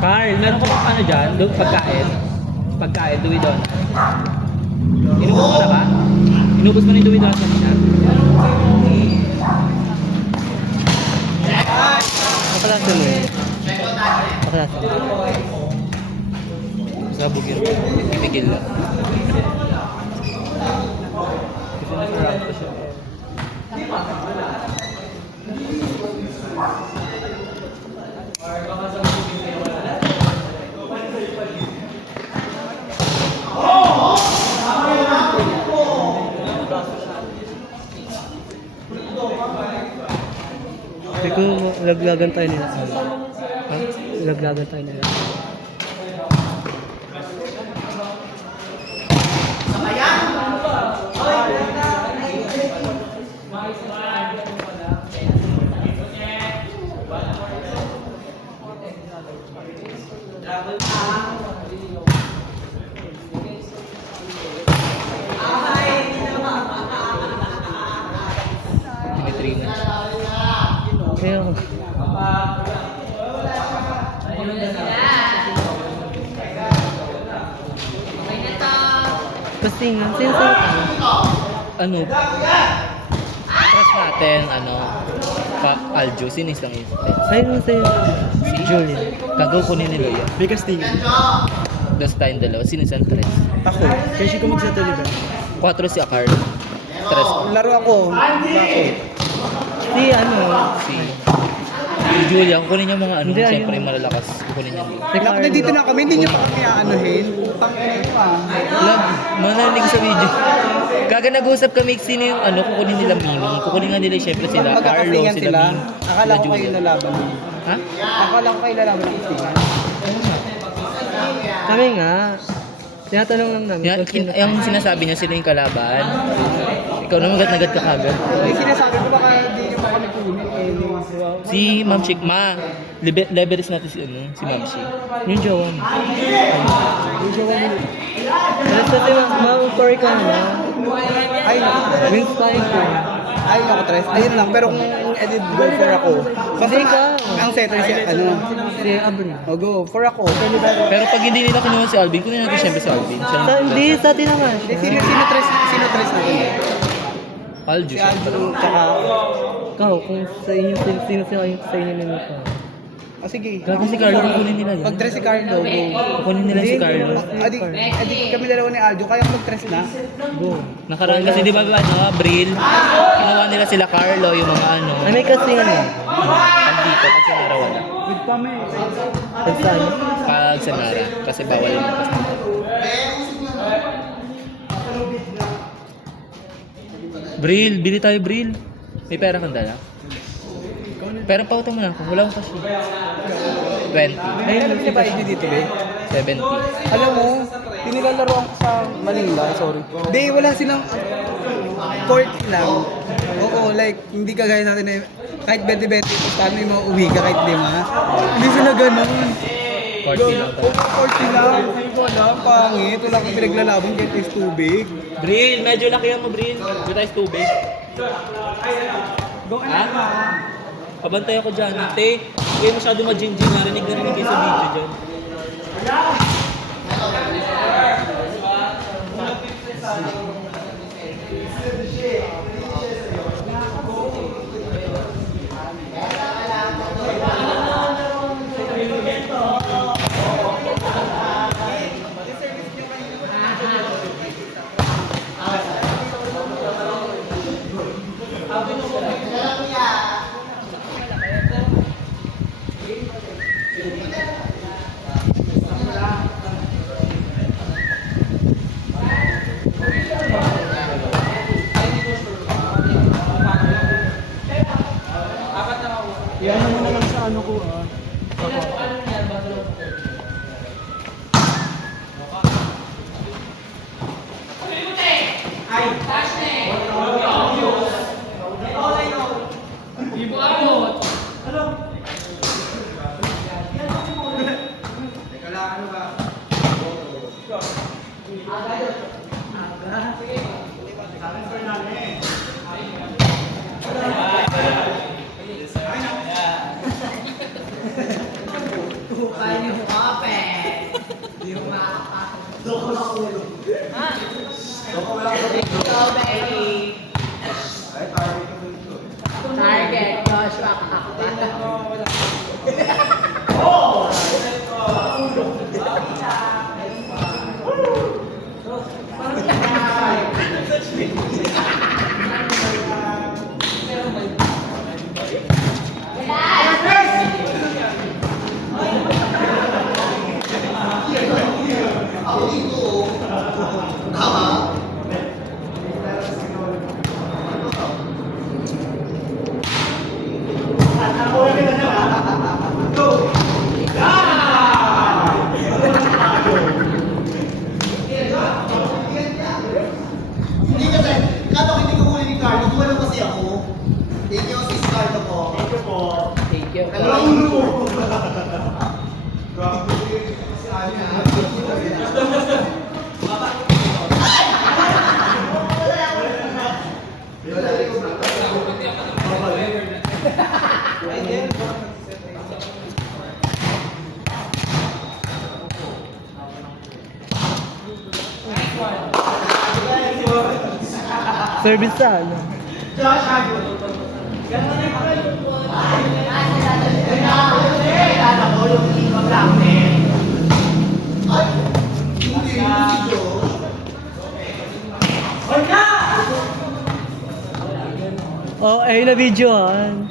Carl, meron ka bang ano dyan? Pagkain? Pagkain, Dewey Donut. Inubos mo na ba? Inubos mo na yung Dewey Donut kanina? Kapalasan mo yun. Kapalasan mo. Sabog yun. Pipigil lang. Kasi nasa-rank ko siya. Hindi ko laglagan tayo nila. Ha? Laglagan tayo nila. Kaya kasi sino ano trust natin Aljo sino isang sa'yo si Julian kagaw ko nila yan Biggest thing. dos tayong dalawa sino isang tres Ako. Kasi ko magsettle ba? 4 si Akar tres Laro ako. Bakit? si Julia kukunin niya mga ano Hindi, siyempre ayun. malalakas kukunin niya Nandito na kami, hindi niyo pa kami aanuhin. Utang ina ito ah. Lag, manalinig sa video. Kaga nag-usap kami sino yung kukunin nila Mimi. Kukunin nga nila syempre sila Carlo, Magkakasingan sila sila. Mimi. Akala ko kayo lalaban. Ha? Akala ko kayo lalaban ng istingan. Kami nga. Tinatanong lang namin. Yung sinasabi niya sila yung kalaban. Ikaw naman agad ka kagad. Ay, sinasabi ko baka hindi niyo pa kami kunin. Si Ma'am Chick Ma. Leverage natin si Ma'am Chick. Yung jowa mo. Yung jowa mo. Alas natin ma-story ka na. Ay, Wins tayo ko. ay, ako tres. Ayun lang, pero kung edit go for ako. Basta Hindi ka. ang setter si Si Abner. O go for ako. Pero pag hindi nila kinuha si Alvin, kunin natin syempre si Alvin. Siya lang Hindi, sa atin naman. Sino tres natin? Aljo Si siya. Aldo, tsaka... Ikaw, kung sa inyo, sino sa inyo nila ka. O sige. Gago si Carlo, kukunin nila yan. Pag tres si Carlo, go. Kukunin nila si Carlo. Adi kami dalawa ni Aldo, kaya mag-tres na. Go. Nakaraan kasi di ba Abril? Kinuha nila sila Carlo, yung mga Ay, may kasingan mo. Andito, pag sinara wala. With kami. Pag saan? Pag sinara, kasi bawal yung matas nito. Bril, bili tayo Bril. May pera kang dala? Pero pautang mo na ako, wala akong kasi. 20, Ay, alam niyo ba ID dito, be? 70. Alam mo, pinilalaroan ko sa Manila, sorry. Hindi, wala silang court lang. Oo, like, hindi kagaya natin na kahit 20-20, paano yung mauwi ka kahit lima. Hindi sila ganun. 40 lang tayo. 40 lang, hindi ko alam, pangit. Wala kang pinaglalaban kahit is tubig. Bril, medyo laki yan mo Bril. Dito tayo sa tubig. Go, Ha? Pabantay ako dyan. Te, huwag masyado ma-gin-gin. Narinig kayo sa video dyan. Service sa ano? Oh, ay na videoan.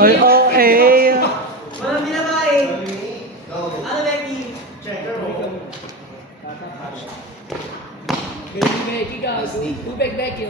Ay, okay. Walang binabay. Ano, Becky? Becky goes. Who back Becky?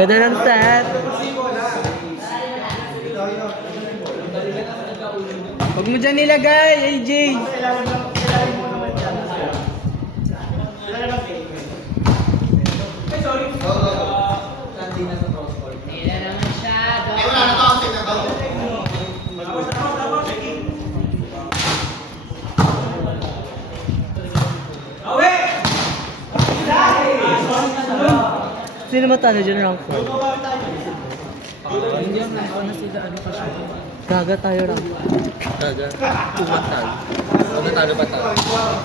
Ganda ng set. Huwag mo dyan nilagay, AJ. Nila naman siya. Sino matalo dyan rank 4? Gaga tayo rank. Gaga. Tumatag. Natalo pa tayo.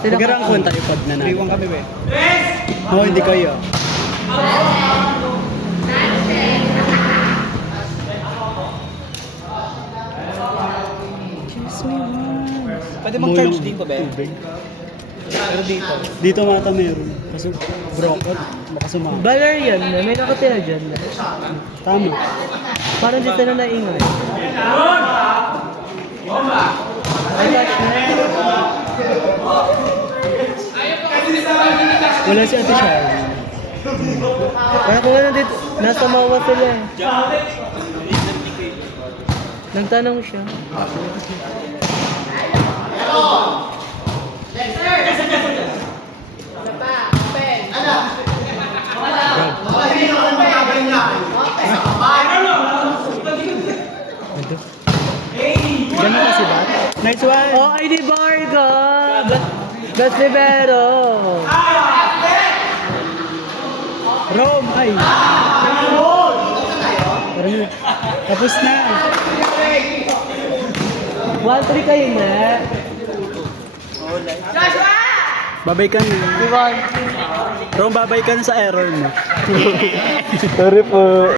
Sino Nagarang ka? konta ipad na na. Iwan kami, be. Oo, hindi kayo. Pwede mag-charge dito, be. Pero dito. Dito mata meron. Kasi broken. Baka sumama. Valerian na, may nakatira dyan na. Tama. Parang dito na naingay. Ay, gosh, Wala si Ate Sharon. kaya kung ano dito, nasa mawa sila eh. Nagtanong siya. Ganun kasi ba? Nice one! Oh, ID Barga! That's Libero! Rome! Ay! Tapos na! 1-3 kayo na. Babay ka na. Diba? Rome, babay ka na sa error mo. Sorry po.